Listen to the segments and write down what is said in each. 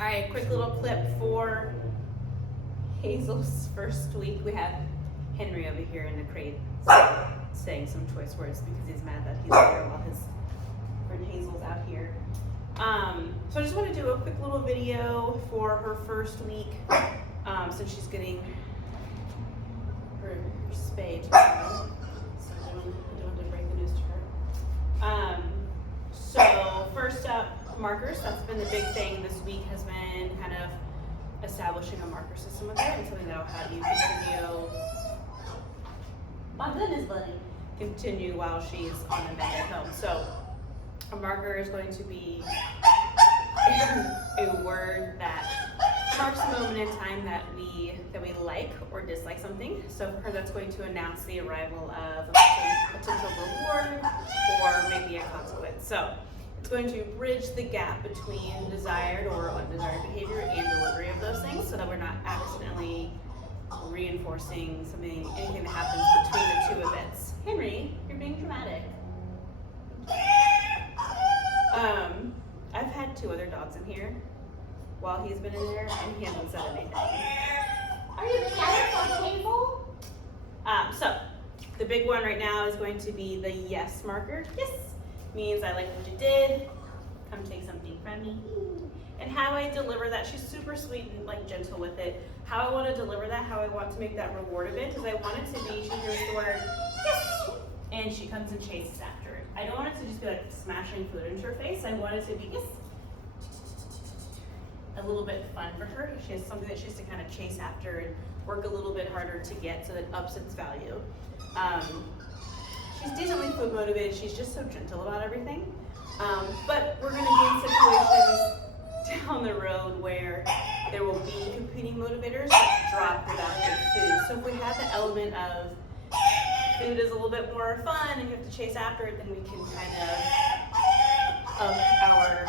All right, quick little clip for Hazel's first week. We have Henry over here in the crate saying some choice words because he's mad that he's there while his friend Hazel's out here. So I just want to do a quick little video for her first week since she's getting her spay tomorrow. So I don't want to break the news to her. So first up, markers. That's been the big thing this week, has been kind of establishing a marker system with her and something that'll have you continue. My goodness, buddy. Continue while she's on the mend at home. So a marker is going to be a word that marks a moment in time that we like or dislike something. So for her, that's going to announce the arrival of a potential reward or maybe a consequence. So it's going to bridge the gap between desired or undesired behavior and delivery of those things so that we're not accidentally reinforcing anything that happens between the two events. Henry, you're being dramatic. I've had 2 other dogs in here while he's been in there and he hasn't said anything. Are you jealous of Hazel? So the big one right now is going to be the yes marker. Yes means I like what you did. Come take something from me. And how I deliver that, she's super sweet and like gentle with it. How I want to deliver that, how I want to make that reward of it, is I want it to be, she hears the word yes, and she comes and chases after it. I don't want it to just be like smashing food into her face. I want it to be yes, a little bit fun for her. She has something that she has to kind of chase after and work a little bit harder to get so that it ups its value. She's decently food motivated. She's just so gentle about everything. But we're going to be in situations down the road where there will be competing motivators that drop the value of food. So if we have the element of food is a little bit more fun and you have to chase after it, then we can kind of up our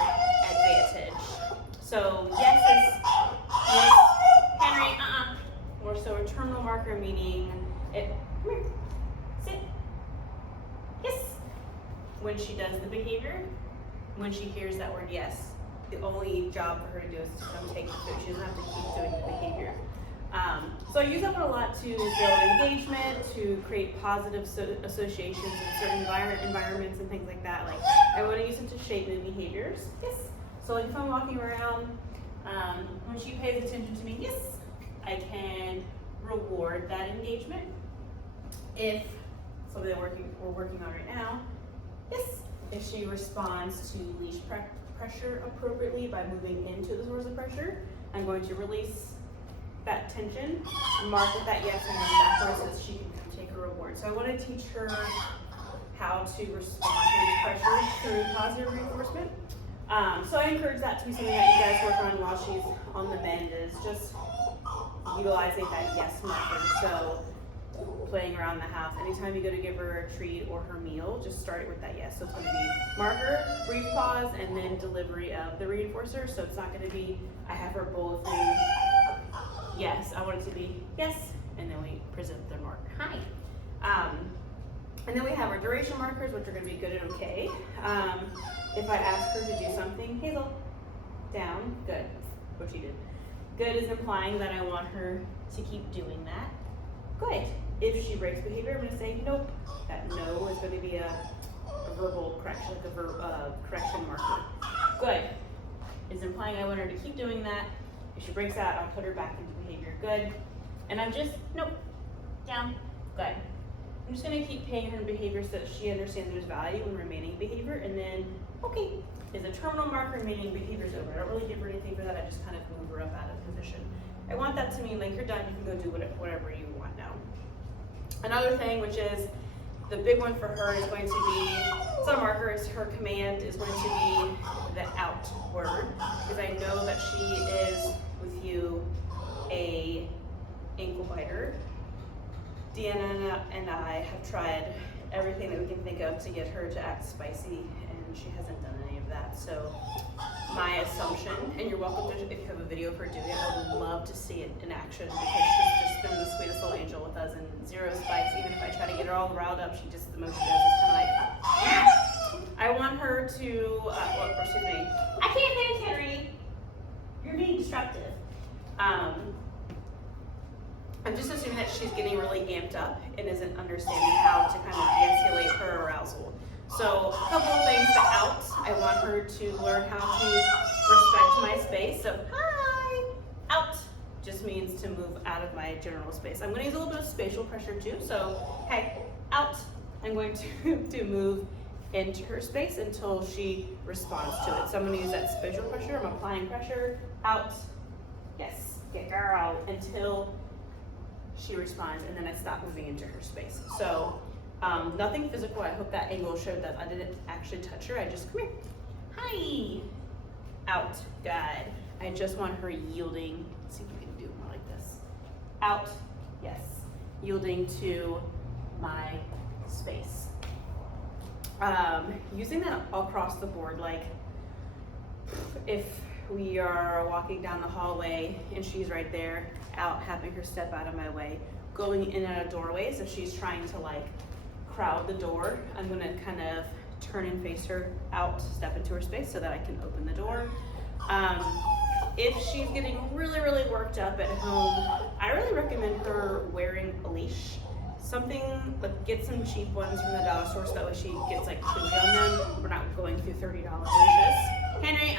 advantage. So yes is yes, Henry, More so a terminal marker, meaning it, come here, sit, yes. When she does the behavior, when she hears that word yes, the only job for her to do is to come take the food. She doesn't have to keep doing the behavior. So I use that one a lot to build engagement, to create positive associations in certain environments and things like that. Like I want to use it to shape new behaviors. Yes. So like if I'm walking around, when she pays attention to me, yes, I can reward that engagement. If something that we're working on right now, yes. If she responds to leash pressure appropriately by moving into the source of pressure, I'm going to release that tension, mark with that yes, and then backwards so she can come take a reward. So I want to teach her how to respond to leash pressure through positive reinforcement. So I encourage that to be something that you guys work on while she's on the mend, is just utilizing that yes marker. So playing around the house, anytime you go to give her a treat or her meal, just start it with that yes. So it's going to be marker, brief pause, and then delivery of the reinforcer. So it's not going to be, I have her bowl of food, yes. I want it to be yes, and then we present the marker. Hi. And then we have our duration markers, which are going to be good and okay. If I ask her to do something, Hazel, down, good, what she did. Good is implying that I want her to keep doing that. Good. If she breaks behavior, I'm going to say nope. That no is going to be a verbal correction, like a correction marker. Good is implying I want her to keep doing that. If she breaks out, I'll put her back into behavior. Good. And I'm just, nope, down, good. I'm just going to keep paying her behavior so that she understands there's value in remaining behavior. And then, okay, is a terminal marker, meaning behavior's over. I don't really give her anything for that. I just kind of move her up out of position. I want that to mean like you're done, you can go do whatever you want now. Another thing, which is the big one for her, is going to be, it's not a marker, it's her command is going to be the out word, because I know that she is, with you, a ankle biter. Deanna and I have tried everything that we can think of to get her to act spicy, and she hasn't done any of that. So my assumption, and you're welcome to, if you have a video of her doing it, I would love to see it in action, because she's just been the sweetest little angel with us, and zero spikes. Even if I try to get her all riled up, she just, the most she does is kind of like, I want her to, excuse me. I can't finish, Henry. You're being constructive. I'm just assuming that she's getting really amped up and isn't understanding how to kind of de-escalate her arousal. So a couple of things to out. I want her to learn how to respect my space. So hi, out just means to move out of my general space. I'm going to use a little bit of spatial pressure too. So hey, out. I'm going to move into her space until she responds to it. So I'm going to use that spatial pressure. I'm applying pressure. Out. Yes, good girl. Until she responds, and then I stop moving into her space. So nothing physical. I hope that angle showed that I didn't actually touch her. I just, come here. Hi. Out. Good. I just want her yielding. Let's see if we can do more like this. Out. Yes. Yielding to my space. Using that across the board, like if we are walking down the hallway and she's right there, out, having her step out of my way, going in and out of doorways. If she's trying to like crowd the door, I'm gonna kind of turn and face her out, step into her space so that I can open the door. If she's getting really, really worked up at home, I really recommend her wearing a leash. Something, like get some cheap ones from the dollar store so that way she gets like chewy on them. We're not going through $30 leashes. Henry,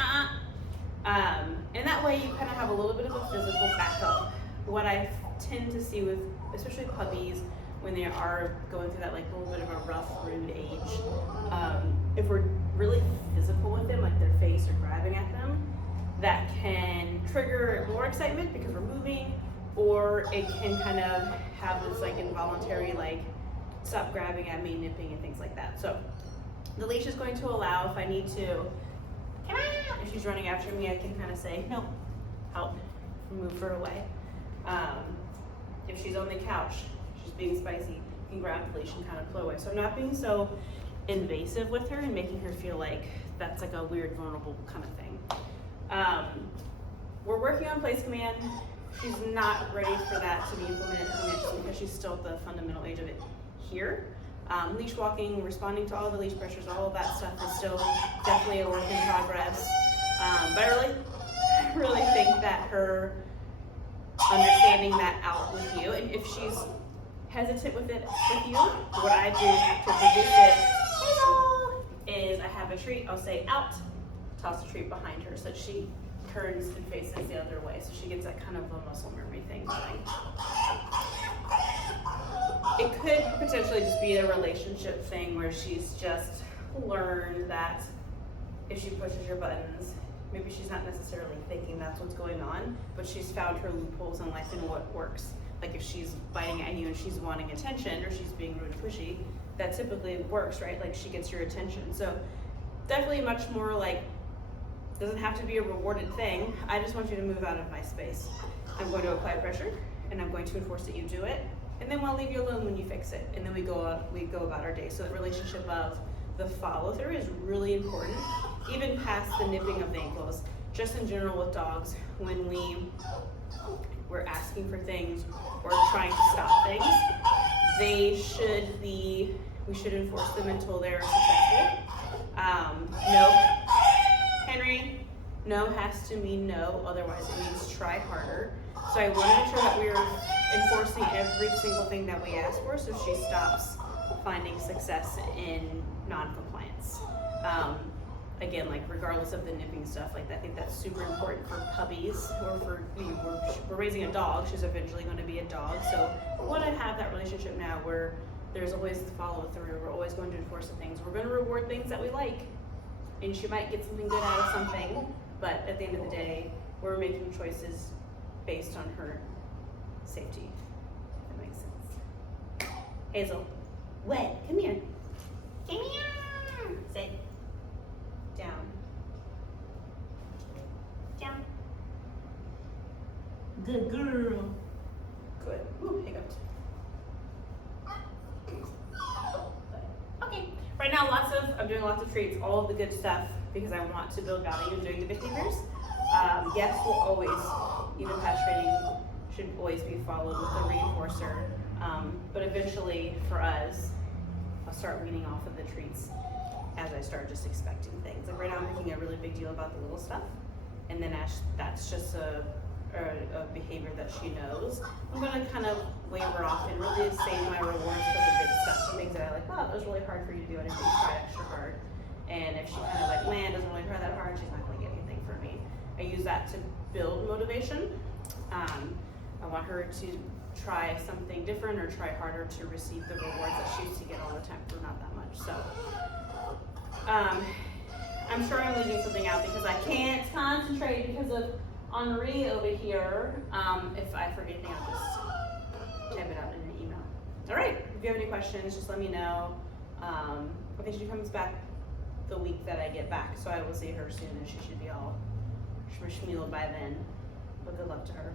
and that way you kind of have a little bit of a physical backup. What I tend to see with, especially puppies, when they are going through that like little bit of a rough, rude age, if we're really physical with them, like their face or grabbing at them, that can trigger more excitement because we're moving, or it can kind of have this like involuntary like stop grabbing at me, nipping and things like that. So the leash is going to allow, if I need to, come on, if she's running after me, I can kind of say, no, help, move her away. If she's on the couch, she's being spicy, you can grab the leash and kind of pull away. So I'm not being so invasive with her and making her feel like that's like a weird, vulnerable kind of thing. We're working on place command. She's not ready for that to be implemented because she's still at the fundamental age of it here. Leash walking, responding to all the leash pressures, all of that stuff is still definitely a work in progress. But I really think that her understanding that out with you, and if she's hesitant with it with you, what I do to reduce it is I have a treat, I'll say out, toss a treat behind her so that she turns and faces the other way, so she gets that kind of a muscle memory thing going. It could potentially just be a relationship thing where she's just learned that if she pushes your buttons, maybe she's not necessarily thinking that's what's going on, but she's found her loopholes in life and what works. Like if she's biting at you and she's wanting attention or she's being rude and pushy, that typically works, right? Like she gets your attention. So definitely much more like, doesn't have to be a rewarded thing. I just want you to move out of my space. I'm going to apply pressure and I'm going to enforce that you do it. And then we'll leave you alone when you fix it. And then we go about our day. So the relationship of the follow through is really important, even past the nipping of the ankles. Just in general with dogs, when we're asking for things or trying to stop things, we should enforce them until they're successful. No, Henry, no has to mean no, otherwise it means try harder. So I want to make sure that we're enforcing every single thing that we ask for so she stops finding success in non-compliance. Again, like regardless of the nipping stuff, like I think that's super important for puppies, or for, we're raising a dog, she's eventually going to be a dog. So we want to have that relationship now where there's always the follow through, we're always going to enforce the things. We're going to reward things that we like, and she might get something good out of something, but at the end of the day, we're making choices based on her safety. If that makes sense. Hazel, what? Come here. Come here. Sit. Down. Down. Good girl. Good. Ooh, hiccuped. Okay. Right now, I'm doing lots of treats, all of the good stuff, because I want to build value in doing the behaviors. Yes, we'll always, even patch training should always be followed with a reinforcer. But eventually, for us, I'll start weaning off of the treats as I start just expecting things. Like right now, I'm making a really big deal about the little stuff, and then as that's just a behavior that she knows, I'm gonna kind of wave her off and really save my rewards for the big stuff, the things that I like, oh, it was really hard for you to do and I think you tried extra hard. And if she kind of like, man, doesn't really try that hard, she's not gonna get anything from me. I use that to build motivation. I want her to try something different or try harder to receive the rewards that she used to get all the time for not that much. So I'm sure I'm leaving something out because I can't concentrate because of Henri over here. If I forget anything, I'll just type it out in an email. All right, if you have any questions, just let me know. I think she comes back the week that I get back, so I will see her soon and she should be all schmealed by then. But good luck to her.